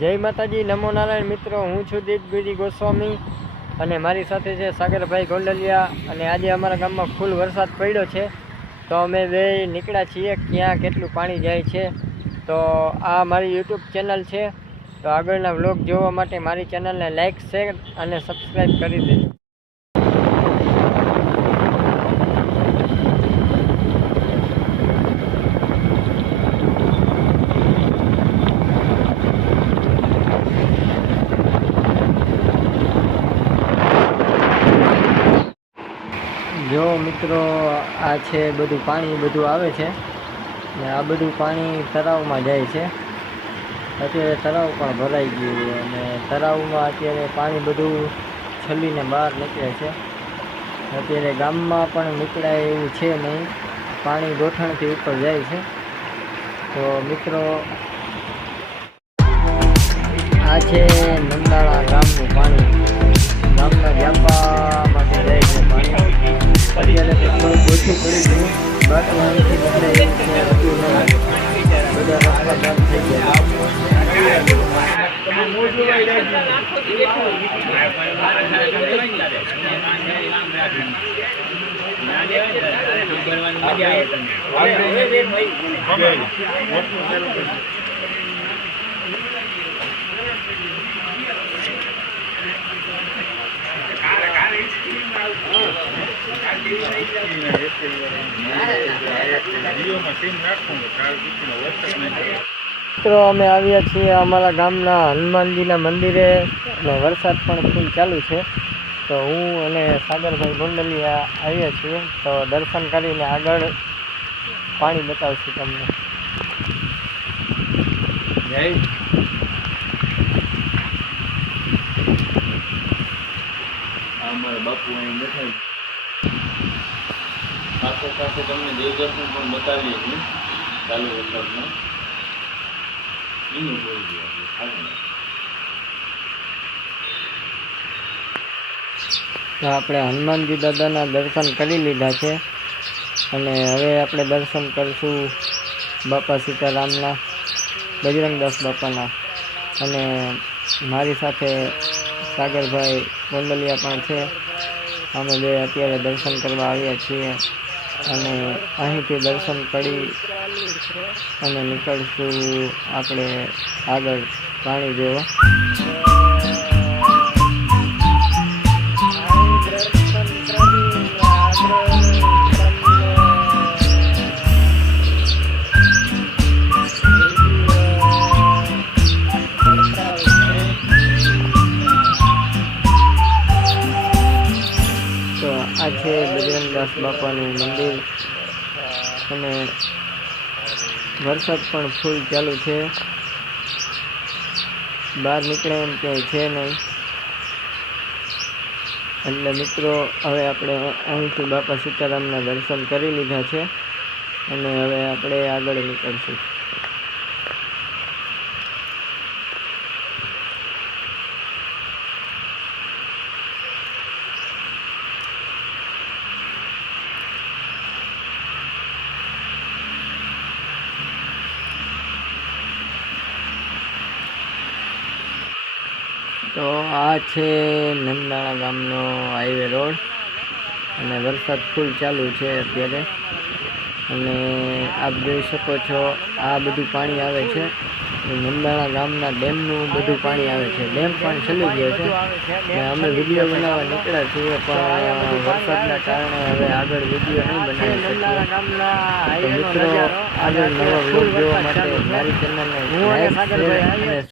જય માતાજી, નમો નારાયણ મિત્રો, હું છું દીપગીરી ગોસ્વામી અને મારી સાથે છે સાગરભાઈ ગોંડલિયા અને આજે અમારા ગામમાં ફૂલ વરસાદ પડ્યો છે. તો અમે બે નીકળ્યા છીએ, ક્યાં કેટલું પાણી જાય છે. તો આ મારી યુટ્યુબ ચેનલ છે. તો આગળના વ્લોગ જોવા માટે મારી ચેનલને લાઇક શેર અને સબસ્ક્રાઈબ કરી દેજો. જો મિત્રો આ છે બધું પાણી બધું આવે છે ને આ બધું પાણી તળાવમાં જાય છે. અત્યારે તળાવ પણ ભરાઈ ગયું અને તળાવમાં અત્યારે પાણી બધું છલીને બહાર નીકળે છે. અત્યારે ગામમાં પણ નીકળાય એવું છે નહીં, પાણી ગોઠણથી ઉપર જાય છે. તો મિત્રો, આ છે નંદાળા ગામનું પાણી. બધા રસ્તા બંધ થઈ ગયા મિત્રો, અમે આવ્યા છીએ અમારા ગામના હનુમાનજીના મંદિરે અને વરસાદ પણ ફૂલ ચાલુ છે. તો હું અને સાગરભાઈ ગોંડલિયા આવ્યા છીએ. તો દર્શન કરીને આગળ પાણી બતાવશું તમને. બાપુ અહીં છે. સાથે સાથે તમને દેવદર્શન પણ બતાવીએ છીએ. ચાલુ વરસાદમાં એનું જોઈ દઈએ આપણે. તો આપણે હનુમાનજી દાદાના દર્શન કરી લીધા છે. અને હવે આપણે દર્શન કરીશું બાપા સીતારામના બજરંગદાસ બાપાના. અને મારી સાથે સાગરભાઈ ગોંડલિયા પણ છે. અમે બે અત્યારે દર્શન કરવા આવ્યા છીએ. અને અહીંથી દર્શન કરી અને નીકળશું આપણે આગળ પાણી તો આ છે બજરંગદાસ બાપાનું મંદિર અને વરસાદ પણ ફૂલ ચાલુ છે. બહાર નીકળે એમ કે છે નહીં. એટલે મિત્રો, હવે આપણે અહીંથી બાપા સીતારામના દર્શન કરી લીધા છે અને હવે આપણે આગળ નીકળશું. તો આ છે નંદાણા ગામનો હાઈવે રોડ અને વરસાદ ફૂલ ચાલુ છે અત્યારે. અને આપ જોઈ શકો છો, આ બધું પાણી આવે છે. નંદાણા ગામના ડેમનું બધું પાણી આવે છે. ડેમ પણ છલી ગયો છે. અમે વીડિયો બનાવવા નીકળ્યા છીએ, પણ વરસાદના કારણે હવે આગળ વીડિયો નહીં બનાવી શકીએ. મિત્રો, આગળ નવા જોવા માટે મારી ચેનલને